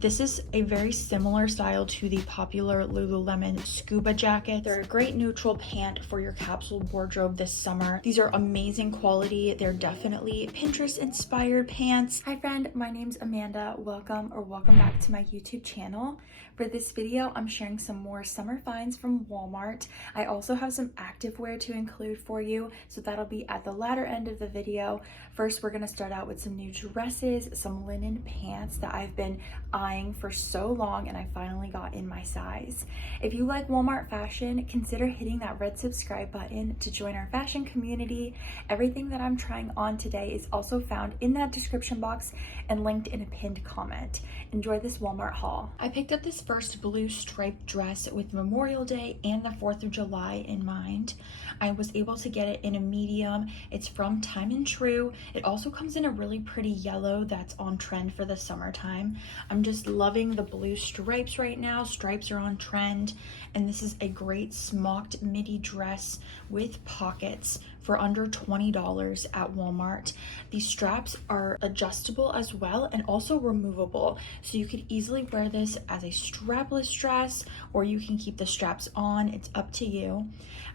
This is a very similar style to the popular Lululemon Scuba Jacket. They're a great neutral pant for your capsule wardrobe this summer. These are amazing quality. They're definitely Pinterest inspired pants. Hi friend, my name's Amanda. Welcome back to my YouTube channel. For this video, I'm sharing some more summer finds from Walmart. I also have some activewear to include for you, so that'll be at the latter end of the video. First, we're gonna start out with some new dresses, some linen pants that I've been eyeing for so long and I finally got in my size. If you like Walmart fashion, consider hitting that red subscribe button to join our fashion community. Everything that I'm trying on today is also found in that description box and linked in a pinned comment. Enjoy this Walmart haul. I picked up this first blue striped dress with Memorial Day and the 4th of July in mind. I was able to get it in a medium. It's from Time and True. It also comes in a really pretty yellow that's on trend for the summertime. I'm just loving the blue stripes right now. Stripes are on trend, and this is a great smocked midi dress with pockets for under $20 at Walmart. These straps are adjustable as well and also removable, so you could easily wear this as a strapless dress, or you can keep the straps on. It's up to you.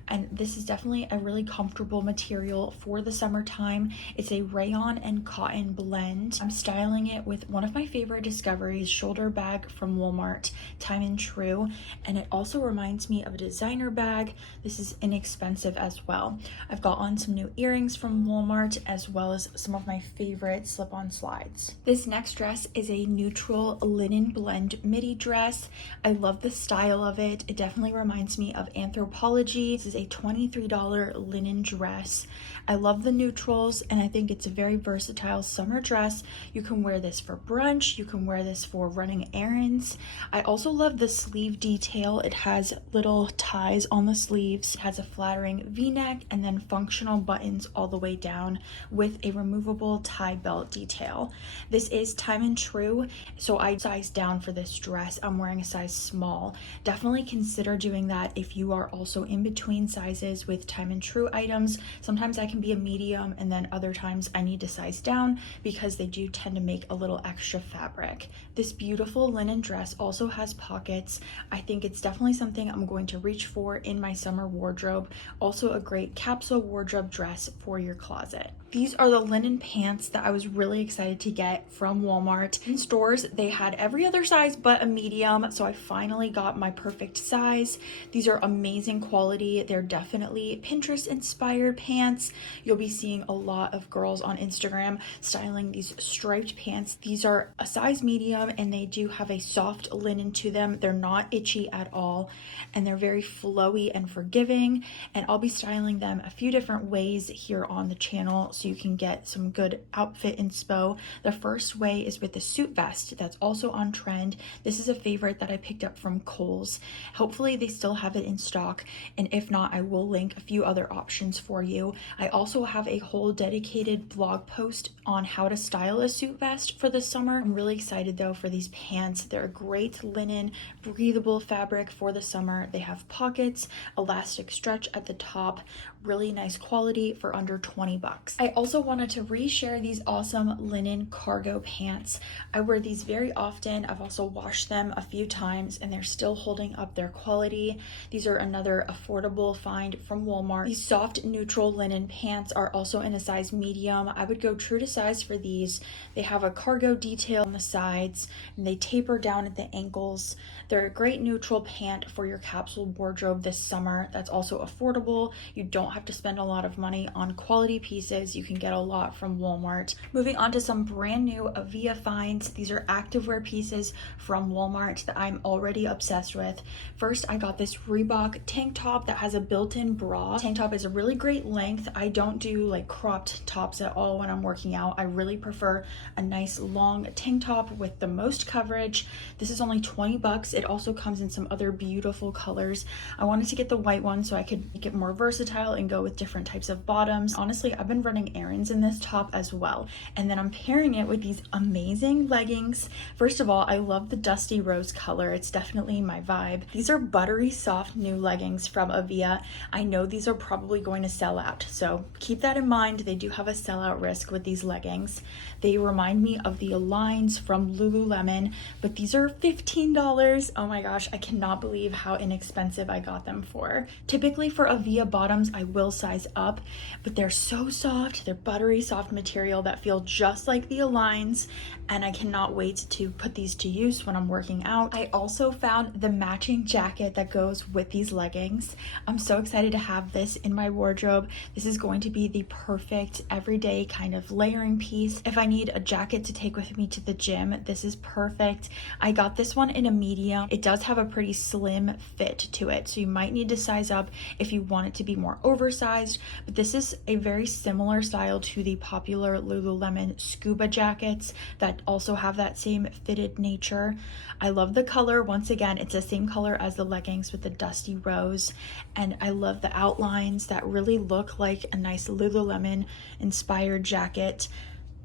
And this is definitely a really comfortable material for the summertime. It's a rayon and cotton blend. I'm styling it with one of my favorite discoveries, shoulder bag from Walmart, Time and True, and it also reminds me of a designer bag. This is inexpensive as well. I've got on some new earrings from Walmart, as well as some of my favorite slip-on slides. This next dress is a neutral linen blend midi dress. I love the style of it. It definitely reminds me of Anthropologie. This is a $23 linen dress. I love the neutrals, and I think it's a very versatile summer dress. You can wear this for brunch, you can wear this for running errands. I also love the sleeve detail. It has little ties on the sleeves. It has a flattering v-neck and then functional buttons all the way down with a removable tie belt detail. This is Time and True, so I sized down for this dress. I'm wearing a size small. Definitely consider doing that if you are also in between sizes with Time and True items. Sometimes I can be a medium, and then other times I need to size down because they do tend to make a little extra fabric. This beautiful linen dress also has pockets. I think it's definitely something I'm going to reach for in my summer wardrobe. Also a great capsule wardrobe dress for your closet. These are the linen pants that I was really excited to get from Walmart. In stores, they had every other size but a medium, so I finally got my perfect size. These are amazing quality. They're definitely Pinterest inspired pants. You'll be seeing a lot of girls on Instagram styling these striped pants. These are a size medium, and they do have a soft linen to them. They're not itchy at all, and they're very flowy and forgiving, and I'll be styling them a few different ways here on the channel so you can get some good outfit inspo. The first way is with the suit vest that's also on trend. This is a favorite that I picked up from Kohl's. Hopefully they still have it in stock, and if not, I will link a few other options for you. I also have a whole dedicated blog post on how to style a suit vest for the summer. I'm really excited though for these pants. They're a great linen, breathable fabric for the summer. They have pockets, elastic stretch at the top, really nice quality for under 20 bucks. I also wanted to reshare these awesome linen cargo pants. I wear these very often. I've also washed them a few times and they're still holding up their quality. These are another affordable find from Walmart. These soft neutral linen pants are also in a size medium. I would go true to size for these. They have a cargo detail on the sides and they taper down at the ankles. They're a great neutral pant for your capsule wardrobe this summer. That's also affordable. You don't have to spend a lot of money on quality pieces. You can get a lot from Walmart. Moving on to some brand new Avia finds. These are activewear pieces from Walmart that I'm already obsessed with. First, I got this Reebok tank top that has a built-in bra. Tank top is a really great length. I don't do like cropped tops at all when I'm working out. I really prefer a nice long tank top with the most coverage. This is only 20 bucks. It also comes in some other beautiful colors. I wanted to get the white one so I could make it more versatile and go with different types of bottoms. Honestly, I've been running running errands in this top as well. And then I'm pairing it with these amazing leggings. First of all, I love the dusty rose color. It's definitely my vibe. These are buttery soft new leggings from Avia. I know these are probably going to sell out, so keep that in mind. They do have a sellout risk with these leggings. They remind me of the Aligns from Lululemon, but these are $15. Oh my gosh, I cannot believe how inexpensive I got them for. Typically for Avia bottoms, I will size up, but they're so soft. They're buttery soft material that feel just like the Aligns, and I cannot wait to put these to use when I'm working out. I also found the matching jacket that goes with these leggings. I'm so excited to have this in my wardrobe. This is going to be the perfect everyday kind of layering piece. If I need a jacket to take with me to the gym, this is perfect. I got this one in a medium. It does have a pretty slim fit to it, so you might need to size up if you want it to be more oversized, but this is a very similar style to the popular Lululemon scuba jackets that also have that same fitted nature. I love the color. Once again, it's the same color as the leggings with the dusty rose, and I love the outlines that really look like a nice Lululemon inspired jacket.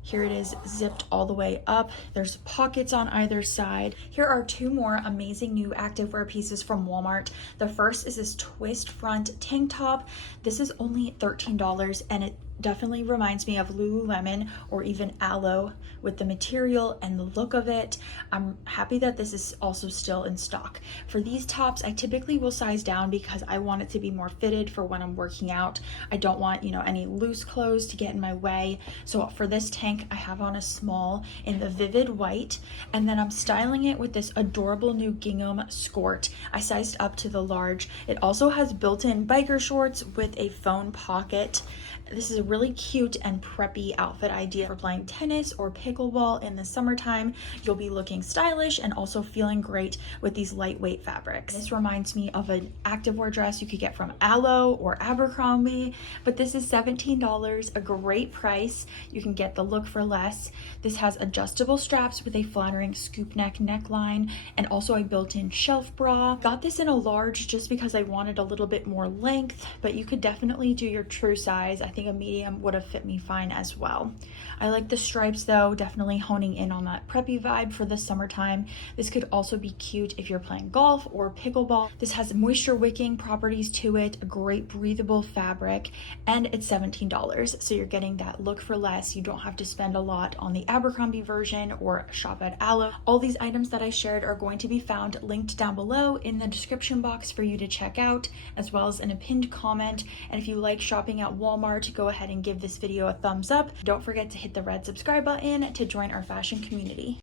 Here it is, zipped all the way up. There's pockets on either side. Here are two more amazing new activewear pieces from Walmart. The first is this twist front tank top. This is only $13, and it definitely reminds me of Lululemon or even Aloe with the material and the look of it. I'm happy that this is also still in stock. For these tops, I typically will size down because I want it to be more fitted for when I'm working out. I don't want, any loose clothes to get in my way. So for this tank, I have on a small in the vivid white, and then I'm styling it with this adorable new Gingham Skort. I sized up to the large. It also has built-in biker shorts with a phone pocket. This is a really cute and preppy outfit idea for playing tennis or pickleball in the summertime. You'll be looking stylish and also feeling great with these lightweight fabrics. This reminds me of an activewear dress you could get from Aloe or Abercrombie, but this is $17, a great price. You can get the look for less. This has adjustable straps with a flattering scoop neck neckline and also a built-in shelf bra. Got this in a large just because I wanted a little bit more length, but you could definitely do your true size. I think a medium would have fit me fine as well. I like the stripes though, definitely honing in on that preppy vibe for the summertime. This could also be cute if you're playing golf or pickleball. This has moisture wicking properties to it, a great breathable fabric, and it's $17. So you're getting that look for less. You don't have to spend a lot on the Abercrombie version or shop at Aloe. All these items that I shared are going to be found linked down below in the description box for you to check out, as well as in a pinned comment. And if you like shopping at Walmart, go ahead and give this video a thumbs up. Don't forget to hit the red subscribe button to join our fashion community.